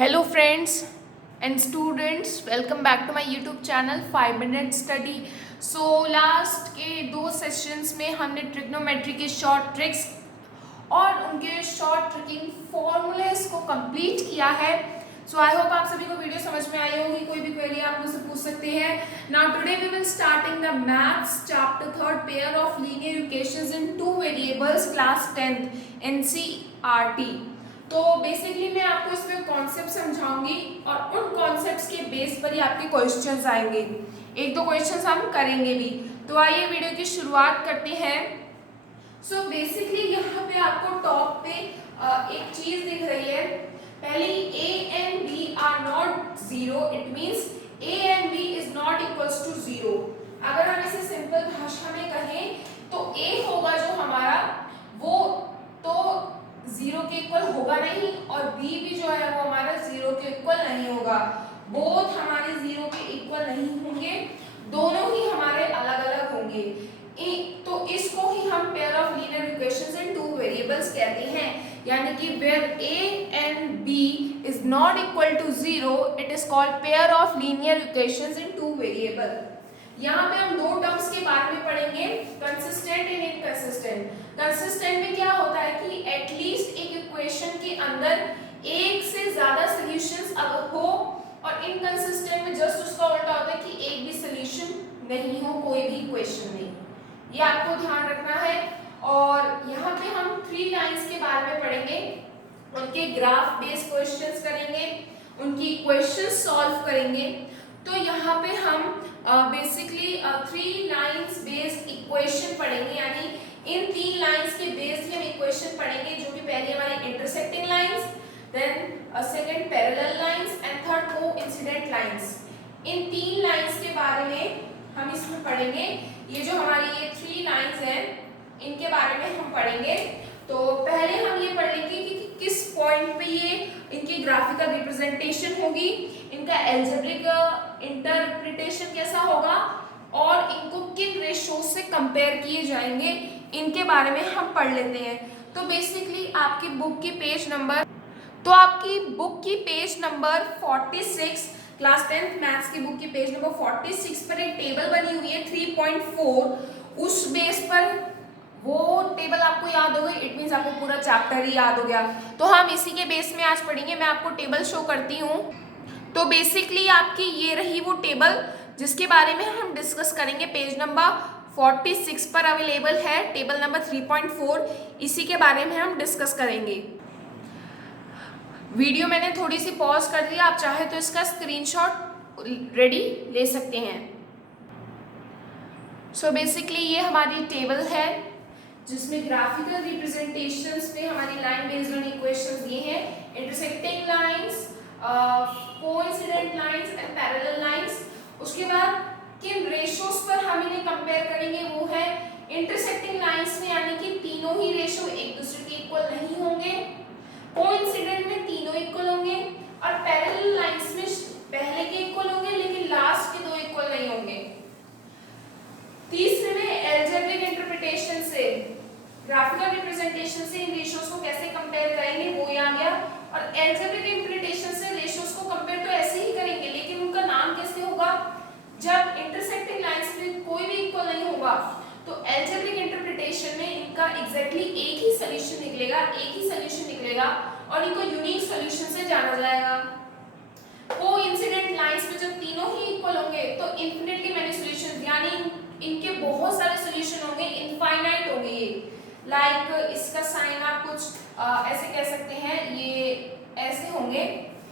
Hello friends and students, welcome back to my YouTube channel 5 Minute Study। So last के 2 sessions में हमने trigonometry के short tricks और उनके शॉर्ट ट्रिकिंग फॉर्मूलेस को कंप्लीट किया है। सो आई होप आप सभी को वीडियो समझ में आई होगी। कोई भी क्वेरी आप मुझसे पूछ सकते हैं। Now today we will starting the maths chapter 3 pair of linear equations in 2 variables class 10th NCERT। तो बेसिकली मैं आपको इसमें कॉन्सेप्ट समझाऊंगी और उन कॉन्सेप्ट्स के बेस पर ही आपके क्वेश्चंस आएंगे। 1-2 क्वेश्चंस हम करेंगे भी। तो आइए वीडियो की शुरुआत करते हैं। सो बेसिकली यहाँ पे आपको टॉप पे एक चीज दिख रही है। पहली a and b are not zero, it means a and b is not equals to zero. अगर हम इसे सिंपल भाषा में कहें तो a होगा जो हमारा वो तो जीरो के इक्वल होगा नहीं और b भी जो है वो हमारा जीरो के इक्वल नहीं होगा। बोथ हमारे जीरो के इक्वल नहीं होंगे, दोनों ही हमारे अलग अलग होंगे। तो इसको ही हम pair of linear equations in 2 variables कहते हैं। यानी कि where a and b is not equal to 0, it is called pair of linear equations in 2 variable. यहाँ पे हम 2 टर्म्स के बारे में पढ़ेंगे, कंसिस्टेंट एंड इनकंसिस्टेंट। कंसिस्टेंट में क्या होता है कि एटलीस्ट एक इक्वेशन के अंदर एक से ज्यादा सॉल्यूशंस अगर हो, और इनकंसिस्टेंट में जस्ट उसका उल्टा होता है कि एक भी सॉल्यूशन नहीं हो कोई भी इक्वेशन में। ये आपको ध्यान रखना है। और यहाँ पे हम 3 लाइंस के बारे में पढ़ेंगे, उनके ग्राफ बेस्ड क्वेश्चंस करेंगे, उनकी इक्वेशंस सॉल्व करेंगे। तो यहाँ पे हम बेसिकली 3 लाइंस बेस्ड इक्वेशन पढ़ेंगे। यानी इन 3 लाइंस के बेस्ड हम इक्वेशन पढ़ेंगे, जो कि पहली हमारी intersecting lines, then second parallel lines and third coincident lines. इन 3 लाइंस के बारे में हम इसमें पढ़ेंगे। ये जो हमारी ये 3 लाइंस हैं इनके बारे में हम पढ़ेंगे। तो पहले हम ये पढ़ लेंगे कि किस पॉइंट पे ये इनकी ग्राफिकल रिप्रेजेंटेशन होगी, इनका एल्जेब्रिक इंटरप्रिटेशन कैसा होगा और इनको किन रेशों से कंपेयर किए जाएंगे, इनके बारे में हम पढ़ लेते हैं। तो बेसिकली आपकी बुक की page number 46 class 10th maths की बुक की पेज नंबर 46 पर एक टेबल बनी हुई है 3.4। उस बेस पर वो टेबल आपको याद हो गई, इट मीन्स आपको पूरा चैप्टर ही याद हो गया। तो हम इसी के बेस में आज पढ़ेंगे। मैं आपको टेबल शो करती हूँ। तो बेसिकली आपकी ये रही वो टेबल जिसके बारे में हम डिस्कस करेंगे। पेज नंबर 46 पर अवेलेबल है टेबल नंबर 3.4, इसी के बारे में हम डिस्कस करेंगे। वीडियो मैंने थोड़ी सी पॉज कर दिया, आप चाहे तो इसका स्क्रीनशॉट रेडी ले सकते हैं। सो बेसिकली ये हमारी टेबल है जिसमें ग्राफिकल रिप्रेजेंटेशंस पे हमारी लाइन बेस्ड ऑन इक्वेशंस ये हैं, intersecting lines, coincident lines and parallel lines. उसके बाद किन रेशोस पर हम इन्हें कंपेयर करेंगे, वो है इंटरसेक्टिंग लाइंस में यानी कि तीनों ही रेशो एक दूसरे के इक्वल नहीं होंगे, कोइंसिडेंट में तीनों इक्वल होंगे, और पैरेलल लाइंस में पहले के इक्वल होंगे लेकिन लास्ट के 2 इक्वल नहीं होंगे। तीसरे में एल्जेब्रिक इंटरप्रिटेशन से, ग्राफिकल रिप्रेजेंटेशन से इन रेशोस को कैसे कंपेयर करेंगे वो आ गया। और एल्जेब्रिक इंटरप्रिटेशन से रेशोस को कंपेयर तो ऐसे ही करेंगे लेकिन उनका नाम कैसे होगा, जब इंटरसेक्टिंग लाइंस में कोई भी इक्वल नहीं होगा तो एल्जेब्रिक इंटरप्रिटेशन में इनका एग्जैक्टली एक ही सॉल्यूशन निकलेगा और इनको यूनिक सॉल्यूशन से जाना जाएगा। कोइंसिडेंट लाइंस में जब तीनों ही इक्वल होंगे तो इन्फिनिटली मेनी सॉल्यूशंस, यानी इनके बहुत सारे सॉल्यूशन होंगे, इनफाइनाइट होंगे ये। लाइक इसका साइन आप कुछ ऐसे कह सकते हैं, ये ऐसे होंगे,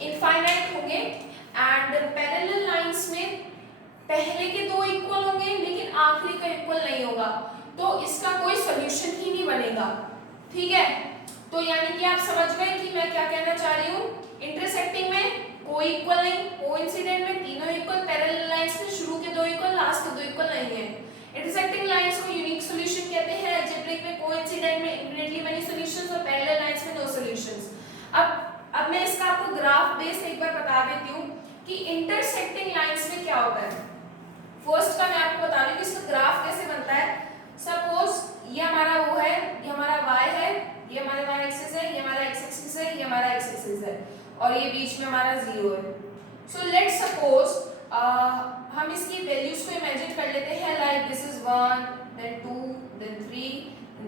इनफाइनाइट होंगे। एंड पैरेलल लाइंस में पहले के 2 इक्वल होंगे लेकिन आखिरी का इक्वल नहीं होगा, तो इसका कोई सॉल्यूशन ही नहीं बनेगा। ठीक है, तो यानी कि आप समझ गए कि मैं क्या कहना चाह रही हूँ। इंटरसेक्टिंग में कोई इक्वल नहीं, कोइंसिडेंट में तीनों इक्वल, पैरेलल लाइंस में शुरू के 2 इक्वल लास्ट के 2 इक्वल नहीं है। इंटरसेक्टिंग लाइंस को यूनिक सॉल्यूशन कहते हैं, अलजेब्रिक में, कोइंसिडेंट में इन्फिनिटली मेनी सॉल्यूशंस और पैरेलल लाइंस में नो सॉल्यूशंस। अब मैं इसका आपको ग्राफ बेस्ड एक बार बता देती हूँ कि इंटरसेक्टिंग लाइंस में क्या होता है। फर्स्ट का मैं आपको बता रही हूँ कि इसका ग्राफ कैसे बनता है। सपोज ये हमारा वो है, ये हमारा y है, ये हमारा y एक्सिस है, ये हमारा x एक्सिस है, ये हमारा x एक्सिस है। और ये बीच में हमारा 0 है। सो लेट्स सपोज हम इसकी वैल्यूज को इमेजिन कर लेते हैं, like this is 1, then 2, then 3,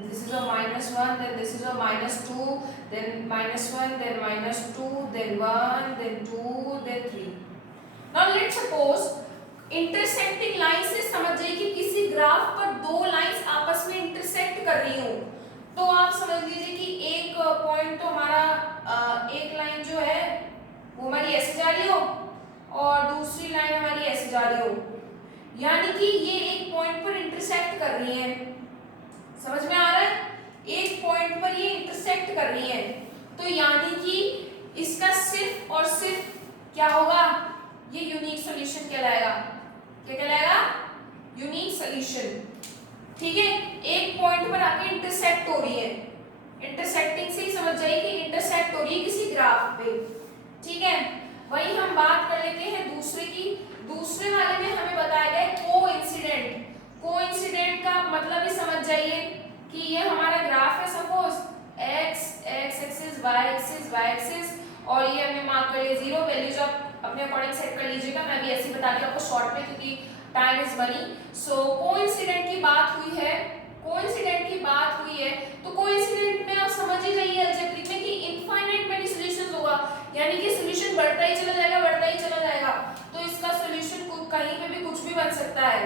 this is a -1, then this is a -2, then -1, then -2, then 1, then 2, then 3. Now let's suppose intersecting line से समझ जाइए कि किसी ग्राफ पर दो लाइंस आपस में इंटरसेक्ट कर रही हो, तो आप समझ लीजिए कि एक पॉइंट तो हमारा एक लाइन जो है वो हमारी ऐसे जा रही हो और दूसरी लाइन हमारी ऐसे जा रही हो, यानी कि ये एक पॉइंट पर इंटरसेक्ट कर रही है। समझ में आ रहा है? एक पॉइंट पर ये इंटरसेक्ट कर रही है, तो यानी कि इसका सिर्फ और सिर्फ क्या होगा, ये यूनिक सॉल्यूशन कहलाएगा। क्या कहलाएगा? Unique solution. ठीक है, एक पॉइंट पर आके इंटरसेक्ट हो रही है, इंटरसेक्टिंग से ही समझ जाइए कि इंटरसेक्ट हो रही है किसी ग्राफ पे। ठीक है, वही हम बात कर लेते हैं दूसरे की। दूसरे वाले में हमें बताया गया कोइंसिडेंट। कोइंसिडेंट का मतलब ही समझ जाइए कि ये हमारा ग्राफ है, suppose x axis y axis और ये हमने मार्क कर लिया 0। वैल्यूज आप अपने अकॉर्डिंग सेट कर लीजिएगा, मैं भी ऐसे ही बता रही हूँ आपको शॉर्ट में क्योंकि time is money. So coincident की बात हुई है, कोइंसिडेंट की बात हुई है, तो कोइंसिडेंट में आप समझ ही जाइए अलजेब्रिक में कि इनफाइनाइट मेनी सॉल्यूशंस होगा, यानी कि सॉल्यूशन बढ़ता ही चला जाएगा, बढ़ता ही चला जाएगा, तो इसका सॉल्यूशन कहीं पे भी कुछ भी बन सकता है।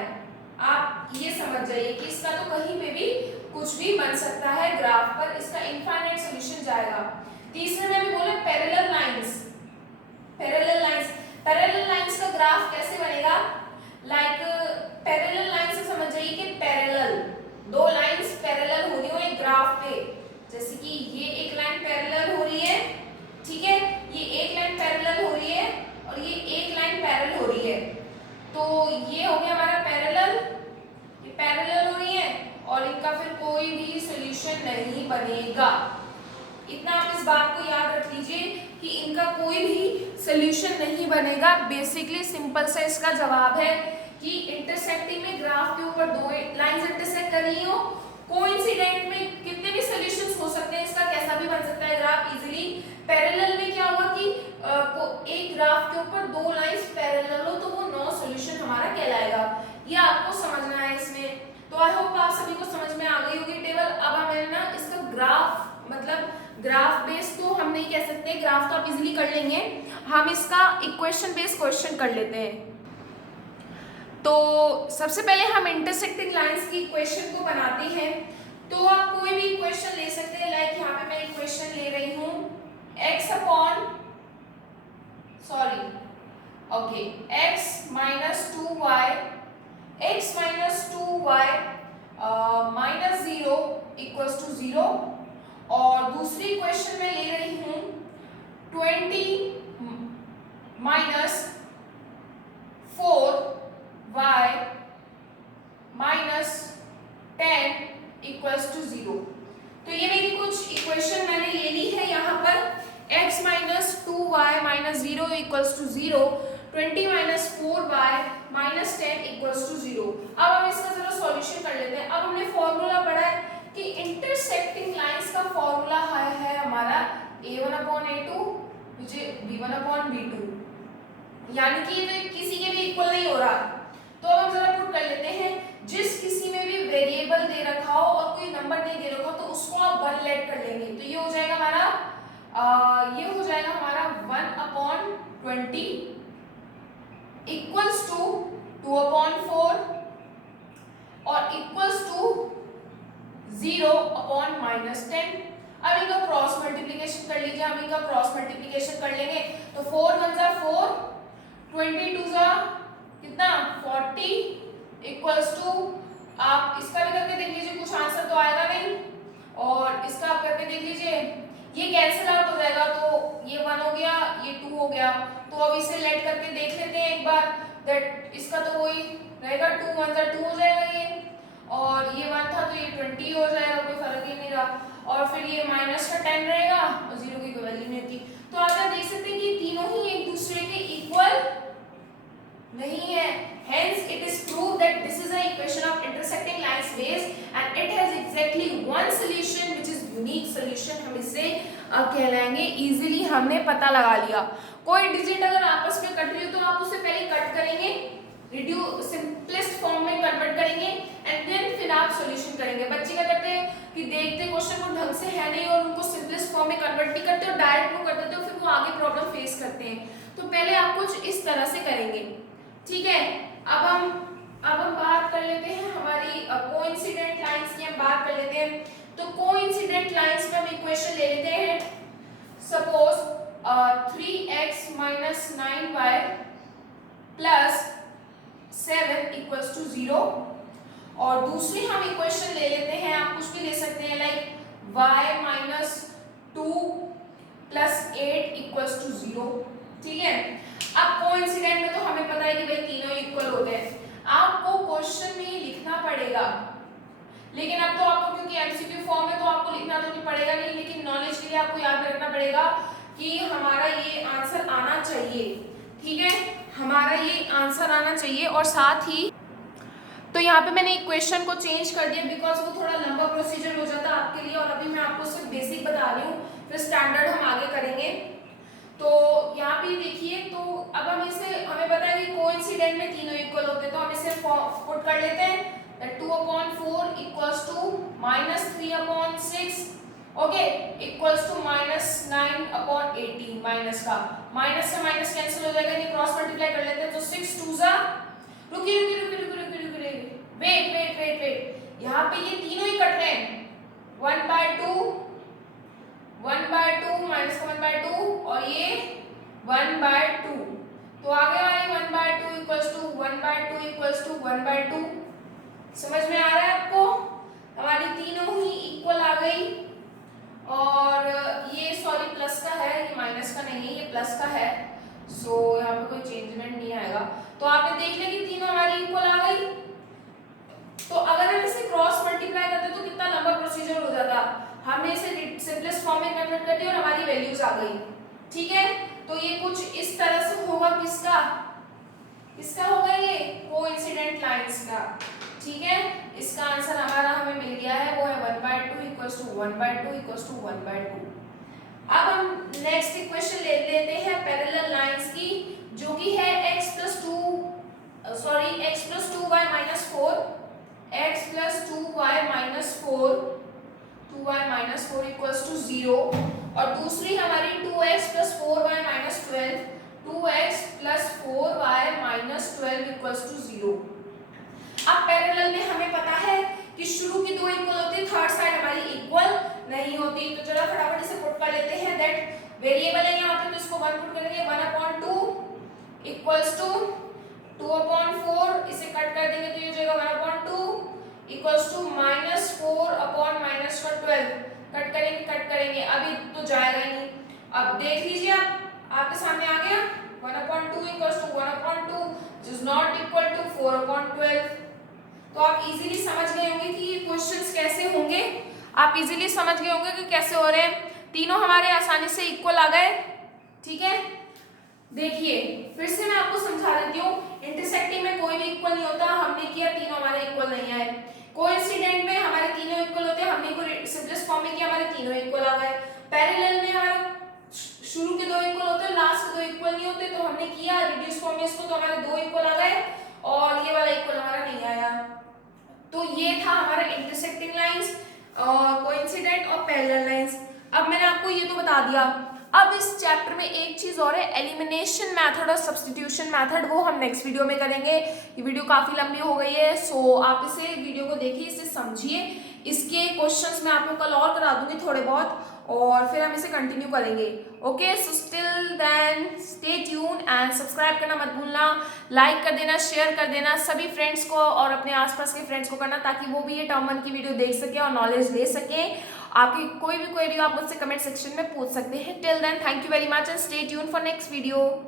आप ये समझ जाइए कि इसका तो कहीं पे भी कुछ भी बन सकता है, ग्राफ पर इसका इनफाइनाइट सॉल्यूशन जाएगा। तीसरे में भी बोले parallel lines. Parallel lines, parallel lines का ग्राफ कैसे बनेगा, लाइक पैरेलल लाइन से समझ जाइए कि पैरेलल दो लाइंस पैरेलल हो रही हो एक ग्राफ पे, जैसे कि ये एक लाइन पैरेलल हो रही है, ठीक है, ये एक लाइन पैरेलल हो रही है और ये एक लाइन पैरेलल हो रही है, तो ये हो गया हमारा पैरेलल, ये पैरेलल हो रही है और इनका फिर कोई भी सॉल्यूशन नहीं बनेगा। इतना आप इस बात को याद रख लीजिए कि इनका कोई भी सॉल्यूशन नहीं बनेगा। बेसिकली सिंपल सा इसका जवाब है कि इंटरसेक्टिंग में ग्राफ के ऊपर दो लाइंस इंटरसेक्ट कर रही हो, कोइंसिडेंट में कितने भी सॉल्यूशंस हो सकते हैं, इसका कैसा भी बन सकता है ग्राफ इजीली। पैरेलल में क्या होगा कि एक ग्राफ के ऊपर दो लाइंस पैरेलल हो तो वो नो सॉल्यूशन हमारा कहलाएगा। ये आपको समझना है इसमें। तो आई होप आप सभी को समझ में आ गई होगी टेबल। अब हमें ना इसका ग्राफ मतलब ग्राफ बेस तो हम नहीं कह सकते, ग्राफ तो आप इजीली कर लेंगे, हम इसका इक्वेशन बेस्ड क्वेश्चन कर लेते हैं। तो सबसे पहले हम इंटरसेक्टिंग लाइंस की इक्वेशन को बनाते हैं। तो आप कोई भी इक्वेशन ले सकते हैं, लाइक यहाँ पे मैं इक्वेशन ले रही हूँ x upon x minus 2y minus 0 equals to 0, और दूसरी इक्वेशन में ले रही हूँ 20 minus 4y minus 10 equals to 0। तो ये मेरी कुछ इक्वेशन मैंने ले ली है यहाँ पर, x minus 2y minus 0 equals to 0, 20 minus 4y minus 10 equals to 0। अब हम इसका जरा सॉल्यूशन कर लेते हैं। अब हमने फॉर्मूला पढ़ा है कि इंटरसेक्टिंग लाइंस का फॉर्मूला है हमारा a1/a2 which is b1/b2, यानी कि ये किसी के भी इक्वल नहीं हो रहा। तो अब हम जरा पुट कर लेते हैं, जिस किसी में भी वेरिएबल दे रखा हो और कोई नंबर नहीं दे रखा हो तो उसको आप 1 लेट कर लेंगे, तो ये हो जाएगा हमारा 1/20 इक्वल्स टू 2/4 और इक्वल्स टू 0/-10। अब इनका क्रॉस मल्टीप्लिकेशन कर लीजिए, हम इनका क्रॉस मल्टीप्लिकेशन कर लेंगे तो 4 1 जा 4, 22 जा कितना 40 इक्वल्स टू, आप इसका भी करके देख लीजिए, कुछ आंसर तो आएगा नहीं, और इसका आप करके देख लीजिए, ये कैंसिल आउट हो जाएगा, तो ये 1 हो गया, ये 2 हो गया। तो अब इसे लेट करके देख लेते हैं एक बार, दैट इसका तो वही रहेगा 2 1 जा 2 हो जाएगा ये, और ये 1 था तो ये 20 हो जाएगा, कोई फर्क ही नहीं रहा, और फिर ये माइनस का 10 रहेगा और 0 की कोई वैल्यू नहीं होती। तो आप देख सकते हैं कि तीनों ही एक दूसरे के इक्वल नहीं है, hence it is proved that this is an equation of intersecting lines base and it has exactly one solution which is unique solution हम इसे कहलाएंगे। इजीली हमने पता लगा लिया। कोई डिजिट अगर आपस में कट रही हो तो आप उसे पहले कट करेंगे, रिड्यूस सिंपलेस्ट फॉर्म में कन्वर्ट करेंगे एंड देन फिर आप सॉल्यूशन करेंगे। बच्चे क्या करते हैं कि देखते क्वेश्चन को ढंग से है नहीं और उनको सिंपलेस्ट फॉर्म में कन्वर्ट नहीं करते और डायरेक्ट वो कर देते हो, फिर वो आगे प्रॉब्लम फेस करते हैं। तो पहले आप कुछ इस तरह से करेंगे, ठीक है। अब हम बात कर लेते हैं हमारी कोइंसिडेंट लाइंस की, हम बात कर लेते हैं। तो कोइंसिडेंट लाइंस में हम इक्वेशन ले लेते हैं। Suppose 3x minus 9y plus 7 equals to 0, और दूसरी हम इक्वेशन ले लेते हैं, आप कुछ भी ले सकते हैं, like y minus 2 plus 8 equals to 0, ठीक है। अब कोइंसिडेंट में तो हमें पता है कि भाई तीनों इक्वल होते हैं। आपको क्वेश्चन में ये लिखना पड़ेगा, लेकिन अब तो आपको क्योंकि एमसीक्यू फॉर्म है तो आपको लिखना तो नहीं पड़ेगा नहीं, लेकिन नॉलेज के लिए आपको याद रखना पड़ेगा कि हमारा ये आंसर आना चाहिए, ठीक है, हमारा ये आंसर आना चाहिए। और साथ ही तो यहाँ पे मैंने इक्वेशन को चेंज कर दिया बिकॉज वो थोड़ा लंबा प्रोसीजर हो जाता है आपके लिए, और अभी मैं आपको सिर्फ बेसिक बता रही हूँ, फिर स्टैंडर्ड हम आगे करेंगे। तो यहाँ पे देखिए, तो अब हम इसे, हमें पता है कि कोइंसिडेंट में तीनों इक्वल होते हैं, तो हम इसे पुट कर लेते हैं। 2/4 equals to -3/6, okay, equals to -9/18। Minus का माइनस से माइनस कैंसिल हो जाएगा, ये क्रॉस मल्टीप्लाई कर लेते हैं। तो 6 2 जा, रुकिए रुकिए रुकिए रुकिए रुकिए रुकिए, वेट वेट वेट वेट, यहाँ पे ये तीनों ही कट रहे हैं। 1/2 1/2 माइनस का 1/2 और ये 1/2, तो आगे वाली 1/2 इक्वल्स टू 1/2 इक्वल्स टू 1/2। समझ में आ रहा है आपको? हमारी तीनों ही इक्वल आ गई, और ये सॉरी प्लस का है, ये माइनस का नहीं है, ये प्लस का है, सो यहाँ पे कोई चेंजमेंट नहीं आएगा। तो आपने देख लिया कि तीनों हमारी इक्वल आ गई। तो अगर हम इसे क्रॉस मल्टीप्लाई करते तो कितना लंबा प्रोसीजर हो जाता, हमने इसे सिंपलेस्ट फॉर्म में कन्वर्ट कर दिया और हमारी वैल्यूज आ गई, ठीक है। तो ये कुछ इस तरह से होगा, किसका किसका होगा, ये कोइंसिडेंट लाइंस का, ठीक है। इसका आंसर हमारा हमें मिल गया है, वो है 1/2 इक्वल्स टू 1/2 इक्वल्स टू 1/2। अब हम नेक्स्ट इक्वेशन ले लेते हैं पैरेलल लाइंस की, जो कि है x plus 2y minus 4, x plus 2y minus 4 equals to 0, और दूसरी हमारी 2x plus 4y minus 12, 2x plus 4y minus 12 equals to 0। अब पैरेलल में हमें पता है कि शुरू की दो इक्वल होती है, थर्ड साइड हमारी इक्वल नहीं होती। तो चलो फटाफट इसे पुट कर लेते हैं। दैट वेरिएबल है यहाँ पे, तो इसको 1 पुट करेंगे, 1/2 इक्वल्स टू 2/4, इसे कट कर देंगे तो ये हो जाएगा 1/2 इक्वल्स टू -4/-12, कट करेंगे अभी तो जाएगा ही नहीं। अब देख लीजिए, आपके सामने आ गया 1/2 equals to 1/2 which is not equal to 4/12। तो आप इजीली समझ गए होंगे कि ये क्वेश्चंस कैसे होंगे, आप इजीली समझ गए होंगे कि कैसे हो रहे हैं। तीनों हमारे आसानी से इक्वल आ गए, ठीक है। देखिए फिर से मैं आपको समझा देती हूँ, इंटरसेक्टिंग में कोई भी इक्वल नहीं होता, हमने किया तीनों हमारे इक्वल नहीं आए। कोइंसिडेंट में हमारे तीनों इक्वल होते हैं, हमने को सिंपलेस्ट फॉर्म में किया, हमारे तीनों इक्वल आ गए। पैरेलल में हमारे शुरू के दो इक्वल होते हैं, लास्ट के दो इक्वल नहीं होते, तो हमने किया रिड्यूस फॉर्म में इसको, तो हमारे दो इक्वल आ गए और ये वाला इक्वल हमारा नहीं आया। तो ये था हमारा इंटरसेक्टिंग लाइंस, कोइंसिडेंट और पैरेलल लाइंस। अब मैंने आपको ये तो बता दिया। अब इस चैप्टर में एक चीज और है, एलिमिनेशन मेथड और सब्स्टिट्यूशन मेथड, वो हम नेक्स्ट वीडियो में करेंगे। ये वीडियो काफी लंबी हो गई है, सो आप इसे वीडियो को देखिए, इसे समझिए। इसके क्वेश्चंस मैं आपको कल और करा दूंगी थोड़े बहुत, और फिर हम इसे कंटिन्यू करेंगे। Okay, so still then stay tune and subscribe करना मत भूलना, लाइक कर देना, शेयर कर देना सभी फ्रेंड्स को और अपने आसपास के फ्रेंड्स को करना, ताकि वो भी ये टर्म 1 की वीडियो देख सके और नॉलेज ले सके। आपकी कोई भी क्वेरी आप मुझसे कमेंट सेक्शन में पूछ सकते हैं। Till then thank you very much and stay tune for next video.